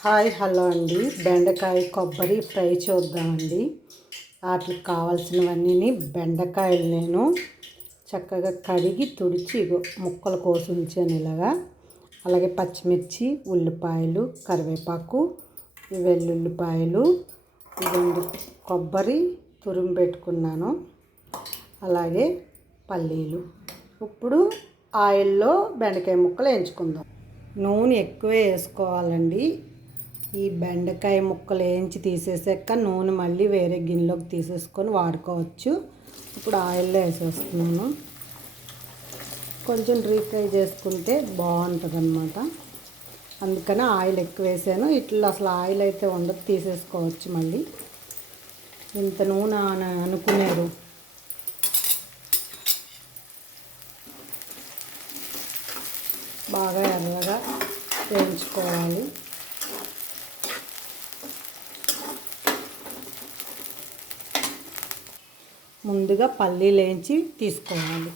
Hi hello అండి. బెండకాయ కొబ్బరి ఫ్రై చూద్దామండి. వాటికి కావాల్సినవన్నీ బెండకాయలు నేను చక్కగా కడిగి తుడిచి ముక్కలు కోసి ఉంచాను ఇలాగా. అలాగే పచ్చిమిర్చి ఉల్లిపాయలు కరివేపాకు వెల్లుల్లిపాయలు ఇదండి కొబ్బరి తురుము పెట్టుకున్నాను. అలాగే పల్లీలు. ఇప్పుడు ఆయిల్లో బెండకాయ ముక్కలు వేయించుకుందాం. నూనె ఎక్కువే వేసుకోవాలండి. ఈ బెండకాయ ముక్కలు వేయించి తీసేసాక నూనె మళ్ళీ వేరే గిన్నెలోకి తీసేసుకొని వాడుకోవచ్చు. ఇప్పుడు ఆయిల్లో వేసేస్తున్నాను. కొంచెం రీఫ్రై చేసుకుంటే బాగుంటుంది అనమాట అందుకని ఆయిల్ ఎక్కువ వేసాను. ఇట్లా అసలు ఆయిల్ అయితే ఉండదు తీసేసుకోవచ్చు మళ్ళీ. ఇంత నూనె అని అనుకునేరు. బాగా ఎర్రగా వేయించుకోవాలి. ముందుగా పల్లీలు వేయించి తీసుకోవాలి.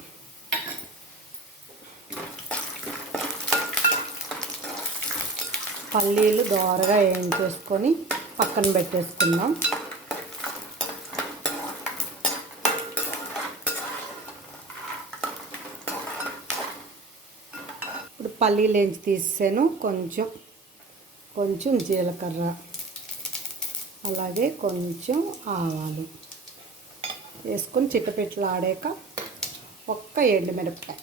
పల్లీలు దోరగా వేయించేసుకొని పక్కన పెట్టేసుకుందాం. ఇప్పుడు పల్లీలు వేయించి తీసాను కొంచెం కొంచెం జీలకర్ర అలాగే కొంచెం ఆవాలు. వేసుకొని చిట్టపెట్లు ఆడాక ఒక్క ఎండుమిరపకాయ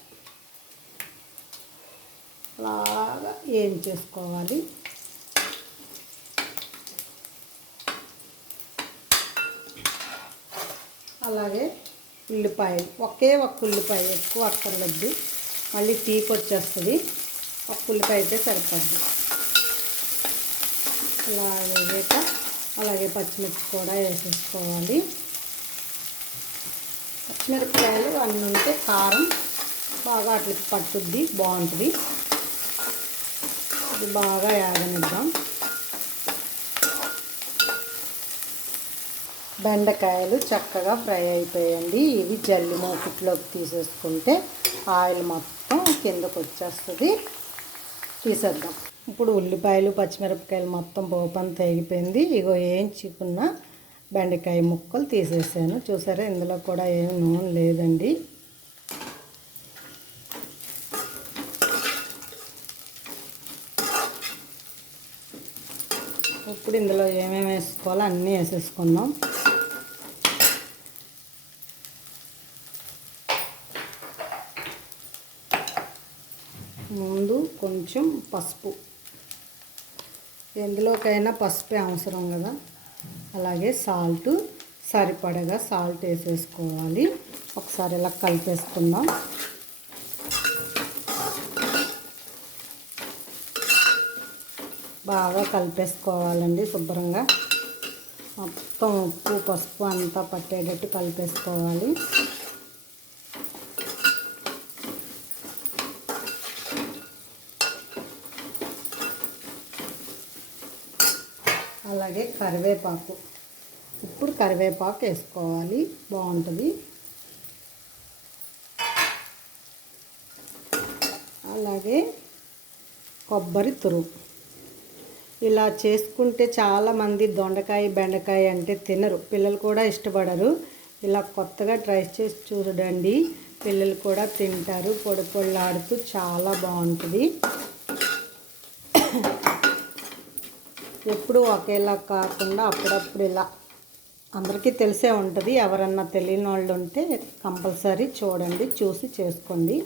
అలాగా ఏం చేసుకోవాలి? అలాగే ఉల్లిపాయలు. ఒకే ఒక్క ఉల్లిపాయ ఎక్కువ అక్కర్లేదు. మళ్ళీ తీపి వచ్చేస్తుంది. ఒక్క ఉల్లిపాయ అయితే సరిపోద్ది. అలాగే అలాగే పచ్చిమిర్చి కూడా వేసేసుకోవాలి. పచ్చిమిరపకాయలు అన్నీ ఉంటే కారం బాగా అట్లకి పట్టుద్ది బాగుంటుంది. ఇది బాగా యాగనిద్దాం. బెండకాయలు చక్కగా ఫ్రై అయిపోయండి. ఇవి జల్లి మూకుట్లోకి తీసేసుకుంటే ఆయిల్ మొత్తం కిందకు వచ్చేస్తుంది తీసేద్దాం. ఇప్పుడు ఉల్లిపాయలు పచ్చిమిరపకాయలు మొత్తం పోపని తెగిపోయింది ఇగో వేయించుకున్న బెండకాయ ముక్కలు తీసేసాను. చూసారా ఇందులో కూడా ఏం నూనె లేదండి. ఇప్పుడు ఇందులో ఏమేమి వేసుకోవాలో అన్నీ వేసేసుకుందాం. ముందు కొంచెం పసుపు. ఎందులోకైనా పసుపే అవసరం కదా. అలాగే సాల్ట్ సరిపడగా సాల్ట్ వేసేసుకోవాలి. ఒకసారి ఇలా కలిపేసుకుందాం. బాగా కలిపేసుకోవాలండి శుభ్రంగా. మొత్తం ఉప్పు పసుపు అంతా పట్టేటట్టు కలిపేసుకోవాలి. అలాగే కరివేపాకు. ఇప్పుడు కరివేపాకు వేసుకోవాలి. బాగుంటుంది. అలాగే కొబ్బరి తురుము. ఇలా చేసుకుంటే చాలామంది దొండకాయ బెండకాయ అంటే తినరు. పిల్లలు కూడా ఇష్టపడరు. ఇలా కొత్తగా ట్రై చేసి చూడండి. పిల్లలు కూడా తింటారు. పొడి ఆడుతూ చాలా బాగుంటుంది. ఎప్పుడు ఒకేలా కాకుండా అప్పుడప్పుడు ఇలా అందరికీ తెలిసే ఉంటుంది. ఎవరన్నా తెలియని వాళ్ళు ఉంటే కంపల్సరీ చూడండి చూసి చేసుకోండి.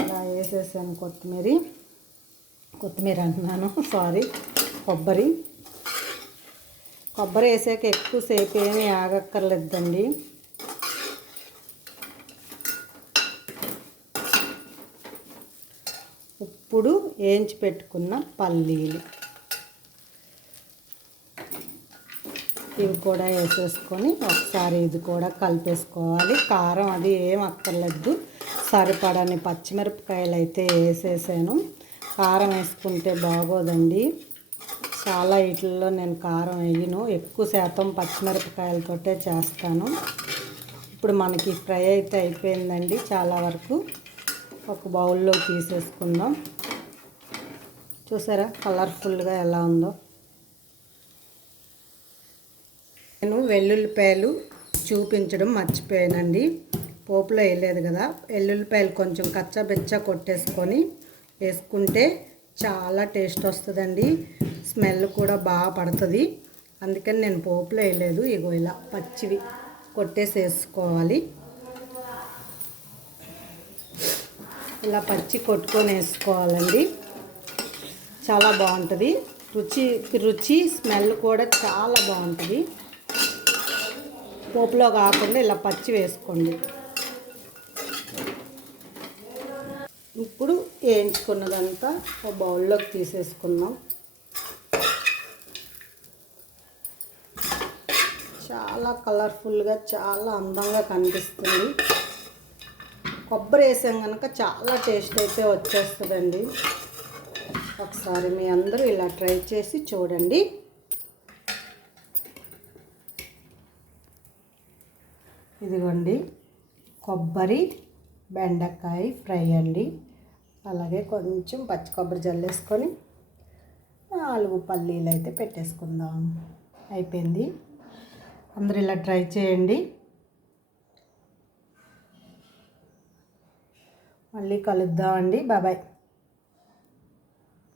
ఇలా వేసేసాను కొత్తిమీర. కొత్తిమీర అంటున్నాను సారీ కొబ్బరి. కొబ్బరి వేసాక ఎక్కువసేపు ఏమీ ఆగక్కర్లేదండి. ఇప్పుడు వేయించి పెట్టుకున్న పల్లీలు. ఇవి కూడా వేసేసుకొని ఒకసారి ఇది కూడా కలిపేసుకోవాలి. కారం అది ఏం అక్కర్లేదు. సరిపడని పచ్చిమిరపకాయలు అయితే వేసేసాను. కారం వేసుకుంటే బాగోదండి. చాలా వీటిల్లో నేను కారం వేయను. ఎక్కువ శాతం పచ్చిమిరపకాయలతోటే చేస్తాను. ఇప్పుడు మనకి ఫ్రై అయితే అయిపోయిందండి చాలా వరకు. ఒక బౌల్లో తీసేసుకుందాం. చూసారా కలర్ఫుల్గా ఎలా ఉందో? నేను వెల్లుల్లిపాయలు చూపించడం మర్చిపోయానండి. పోపులో వేయలేదు కదా. వెల్లుల్లిపాయలు కొంచెం కచ్చబెచ్చ కొట్టేసుకొని వేసుకుంటే చాలా టేస్ట్ వస్తుందండి. స్మెల్ కూడా బాగా పడుతుంది. అందుకని నేను పోపులో వేయలేదు. ఇగో ఇలా పచ్చివి కొట్టేసి వేసుకోవాలి ఇలా పచ్చి కొట్టుకొని వేసుకోవాలండి. చాలా బాగుంటుంది. రుచి రుచి స్మెల్ కూడా చాలా బాగుంటుంది. పోపులో కాకుండా ఇలా పచ్చి వేసుకోండి. ఇప్పుడు వేయించుకున్నదంతా ఒక బౌల్లోకి తీసేసుకుందాం. చాలా కలర్ఫుల్గా చాలా అందంగా కనిపిస్తుంది. కొబ్బరి వేసాం కనుక చాలా టేస్ట్ అయితే వచ్చేస్తుందండి. ఒకసారి మీ అందరూ ఇలా ట్రై చేసి చూడండి. ఇదిగోండి కొబ్బరి బెండకాయ ఫ్రై అండి. అలాగే కొంచెం పచ్చి కొబ్బరి జల్లేసుకొని నాలుగు పల్లీలు అయితే పెట్టేసుకుందాం. అయిపోయింది. అందరూ ఇలా ట్రై చేయండి. మళ్ళీ కలుద్దామండి. బాబాయ్